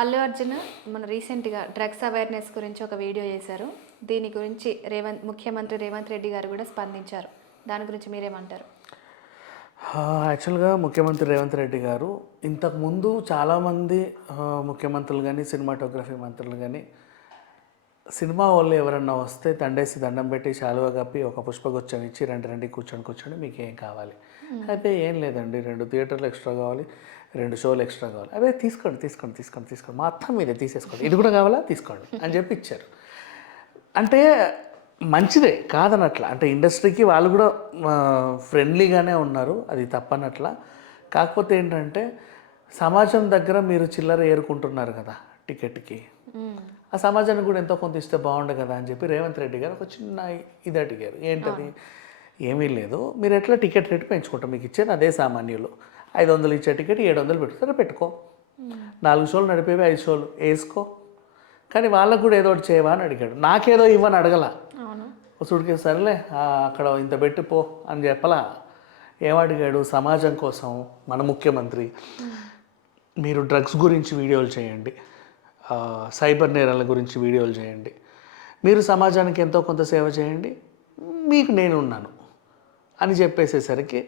అల్లు అర్జున్ మన రీసెంట్గా drugs awareness గురించి ఒక వీడియో చేశారు. దీని గురించి ముఖ్యమంత్రి రేవంత్ రెడ్డి గారు కూడా స్పందించారు. దాని గురించి మీరేమంటారు? యాక్చువల్గా ముఖ్యమంత్రి రేవంత్ రెడ్డి గారు ఇంతకుముందు చాలామంది ముఖ్యమంత్రులు కానీ సినిమాటోగ్రఫీ మంత్రులు కానీ సినిమా వాళ్ళు ఎవరన్నా వస్తే తండేసి దండం పెట్టి శాలువా కప్పి ఒక పుష్పగుచ్చం ఇచ్చి రండి కూర్చొని మీకు ఏం కావాలి అయితే ఏం లేదండి 2 థియేటర్లు ఎక్స్ట్రా కావాలి, 2 షోలు ఎక్స్ట్రా కావాలి, అవే తీసుకోండి మొత్తం మీరే తీసేసుకోండి, ఇది కూడా కావాలా తీసుకోండి అని చెప్పి ఇచ్చారు. అంటే మంచిదే కాదనట్లా, అంటే ఇండస్ట్రీకి వాళ్ళు కూడా ఫ్రెండ్లీగానే ఉన్నారు, అది తప్పనట్లా. కాకపోతే ఏంటంటే సమాజం దగ్గర మీరు చిల్లర ఏరుకుంటున్నారు కదా టికెట్కి, ఆ సమాజానికి కూడా ఎంతో కొంత ఇస్తే బాగుండు కదా అని చెప్పి రేవంత్ రెడ్డి గారు ఒక చిన్న ఇది అడిగారు. ఏంటది? ఏమీ లేదు, మీరు ఎట్లా టికెట్ రేటు పెంచుకుంటాం, మీకు ఇచ్చేది అదే సామాన్యులు 500 ఇచ్చే టికెట్ 700 పెట్టుతారో పెట్టుకో, 4 షోలు నడిపేవి 5 షోలు వేసుకో, కానీ వాళ్ళకు కూడా ఏదో ఒకటి చేయవా అని అడిగాడు. నాకేదో ఇవ్వని అడగల, సుడికే సరేలే అక్కడ ఇంత పెట్టిపో అని చెప్పలా. ఏమడిగాడు? సమాజం కోసం మన ముఖ్యమంత్రి మీరు డ్రగ్స్ గురించి వీడియోలు చేయండి, సైబర్ నేరాల గురించి వీడియోలు చేయండి, మీరు సమాజానికి ఎంతో కొంత సేవ చేయండి, మీకు నేను ఉన్నాను అని చెప్పేసేసరికి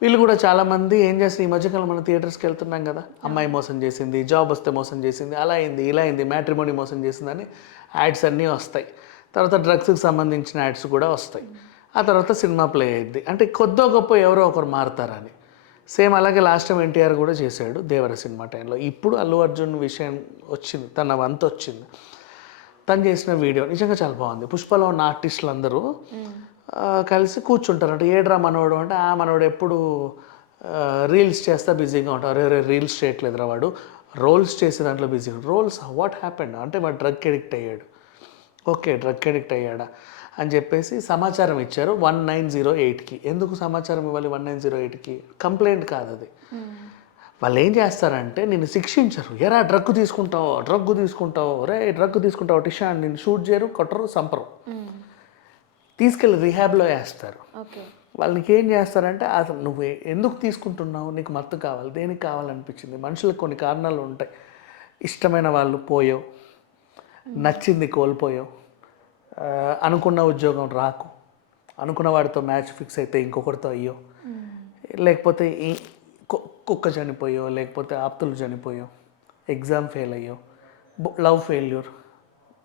వీళ్ళు కూడా చాలామంది ఏం చేస్తారు, ఈ మధ్యకాలం మనం థియేటర్స్కి వెళ్తున్నాం కదా, అమ్మాయి మోసం చేసింది, జాబ్ వస్తే మోసం చేసింది, అలా అయింది ఇలా అయింది, మ్యాట్రిమోనీ మోసం చేసిందని యాడ్స్ అన్నీ వస్తాయి. తర్వాత డ్రగ్స్కి సంబంధించిన యాడ్స్ కూడా వస్తాయి. ఆ తర్వాత సినిమా ప్లే అయ్యిద్ది. అంటే కొద్దో గొప్ప ఎవరో ఒకరు మారుతారని. సేమ్ అలాగే లాస్ట్ టైం ఎన్టీఆర్ కూడా చేశాడు దేవర సినిమా టైంలో. ఇప్పుడు అల్లు అర్జున్ విషయం వచ్చింది, తన వంతు వచ్చింది, తను చేసిన వీడియో నిజంగా చాలా బాగుంది. పుష్పలో ఉన్న ఆర్టిస్టులు అందరూ కలిసి కూర్చుంటారు. అంటే ఏడ్రా మనోడు అంటే, ఆ మనోడు ఎప్పుడు రీల్స్ చేస్తా బిజీగా ఉంటారు. రీల్స్ చేయట్లేదురా వాడు, రోల్స్ చేసే దాంట్లో బిజీగా. రోల్స్ వాట్ హ్యాపెండ్ అంటే వాడు డ్రగ్ అడిక్ట్ అయ్యాడు. ఓకే, డ్రగ్ అడిక్ట్ అయ్యాడా అని చెప్పేసి సమాచారం ఇచ్చారు 1908కి. ఎందుకు సమాచారం ఇవ్వాలి 1908కి? కంప్లైంట్ కాదు అది. వాళ్ళు ఏం చేస్తారంటే నిన్ను శిక్షించరు. ఎరా డ్రగ్ తీసుకుంటావు రే డ్రగ్ తీసుకుంటావు టిషా, నిన్ను షూట్ చేయరు, కొట్టరు, సంపరు, తీసుకెళ్ళి రిహాబ్లో వేస్తారు. వాళ్ళకి ఏం చేస్తారంటే అసలు నువ్వు ఎందుకు తీసుకుంటున్నావు, నీకు మత్తు కావాలి, దేనికి కావాలనిపించింది. మనుషులకు కొన్ని కారణాలు ఉంటాయి. ఇష్టమైన వాళ్ళు పోయావు, నచ్చింది కోల్పోయావు, అనుకున్న ఉద్యోగం రాకు, అనుకున్న వాడితో మ్యాచ్ ఫిక్స్ అయితే ఇంకొకరితో అయ్యో, లేకపోతే కుక్క చనిపోయో, లేకపోతే ఆప్తులు చనిపోయో, ఎగ్జామ్ ఫెయిల్ అయ్యో, లవ్ ఫెయిల్యూర్,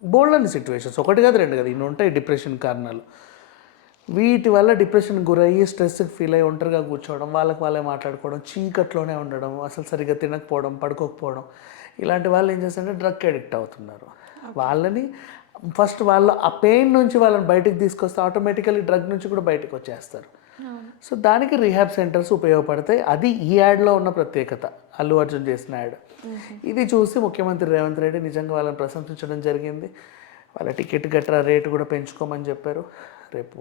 బోల్డ్ అని సిచ్యువేషన్స్, 1 కాదు 2 కాదు, ఇన్ని ఉంటాయి డిప్రెషన్ కారణాలు. వీటి వల్ల డిప్రెషన్కి గురయ్యి స్ట్రెస్కి ఫీల్ అయ్యి ఒంటరిగా కూర్చోవడం, వాళ్ళే మాట్లాడుకోవడం, చీకట్లోనే ఉండడం, అసలు సరిగ్గా తినకపోవడం, పడుకోకపోవడం, ఇలాంటి వాళ్ళు ఏం చేస్తారంటే డ్రగ్ అడిక్ట్ అవుతున్నారు. వాళ్ళని ఫస్ట్ వాళ్ళు ఆ పెయిన్ నుంచి వాళ్ళని బయటకు తీసుకొస్తే ఆటోమేటికల్లీ డ్రగ్ నుంచి కూడా బయటకు వచ్చేస్తారు. సో దానికి రీహాబ్ సెంటర్స్ ఉపయోగపడతాయి. అది ఈ యాడ్లో ఉన్న ప్రత్యేకత, అల్లు అర్జున్ చేసిన యాడ్. ఇది చూసి ముఖ్యమంత్రి రేవంత్ రెడ్డి నిజంగా వాళ్ళని ప్రశంసించడం జరిగింది. వాళ్ళ టికెట్ గట్రా రేటు కూడా పెంచుకోమని చెప్పారు. రేపు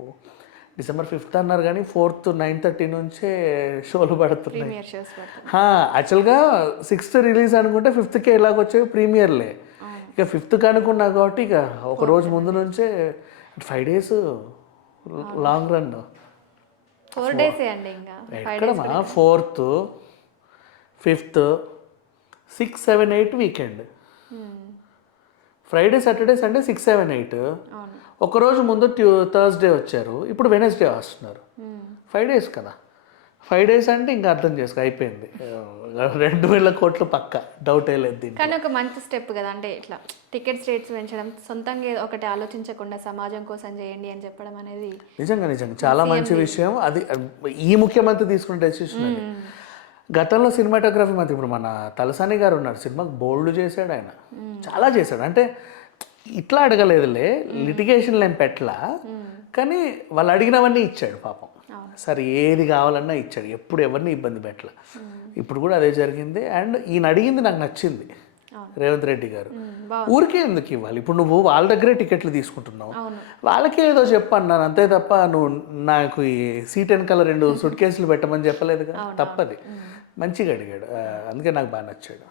December 5th అన్నారు, కానీ 4th 9:30 నుంచే షోలు పడుతున్నాయి. యాక్చువల్గా 6th రిలీజ్ అనుకుంటే 5thకే ఇలాగొచ్చేవి ప్రీమియర్లే. ఇక 5th అనుకున్నా కాబట్టి ఇక ఒక రోజు ముందు నుంచే 5 days లాంగ్ రన్. 4 days అండి, ఇంకా ఎక్కడమా 4th 5th 6, 7, 8 weekend, Friday Saturday Sunday 6, 7, 8. ఒకరోజు ముందు థర్స్డే వచ్చారు, ఇప్పుడు వెనస్డే వస్తున్నారు. 5 days కదా, 5 days అంటే ఇంకా అర్థం చేసుకో అయిపోయింది. 2,000 కోట్లు పక్క, డౌటే లేదు దీనికి. కానీ ఒక మంచి స్టెప్ కదా, అంటే ఇట్లా టికెట్స్ రేట్స్ పెంచడం, సొంతంగా ఒకటి ఆలోచించకుండా సమాజం కోసం చేయండి అని చెప్పడం అనేది నిజంగా చాలా మంచి విషయం. అది ఈ ముఖ్యమంత్రి తీసుకున్న డెసిషన్ అది. గతంలో సినిమాటోగ్రఫీ మంత్రి ఇప్పుడు మన తలసాని గారు ఉన్నారు, సినిమాకి బోల్డ్ చేశాడు ఆయన, చాలా చేశాడు. అంటే ఇట్లా అడగలేదులే, లిటిగేషన్లు ఏం పెట్టలా, కానీ వాళ్ళు అడిగినవన్నీ ఇచ్చాడు పాపం. సరే ఏది కావాలన్నా ఇచ్చాడు, ఎప్పుడు ఎవరిని ఇబ్బంది పెట్టలే. ఇప్పుడు కూడా అదే జరిగింది. అండ్ ఈయన అడిగింది నాకు నచ్చింది, రేవంత్ రెడ్డి గారు. ఊరికే ఎందుకు ఇవ్వాలి? ఇప్పుడు నువ్వు వాళ్ళ దగ్గరే టికెట్లు తీసుకుంటున్నావు, వాళ్ళకే ఏదో చెప్పన్నాను అంతే తప్ప నువ్వు నాకు ఈ సీట్ వెనకాల 2 సూట్ కేసులు పెట్టమని చెప్పలేదుగా. తప్పది, మంచిగా అడిగాడు, అందుకే నాకు బాగా నచ్చాడు.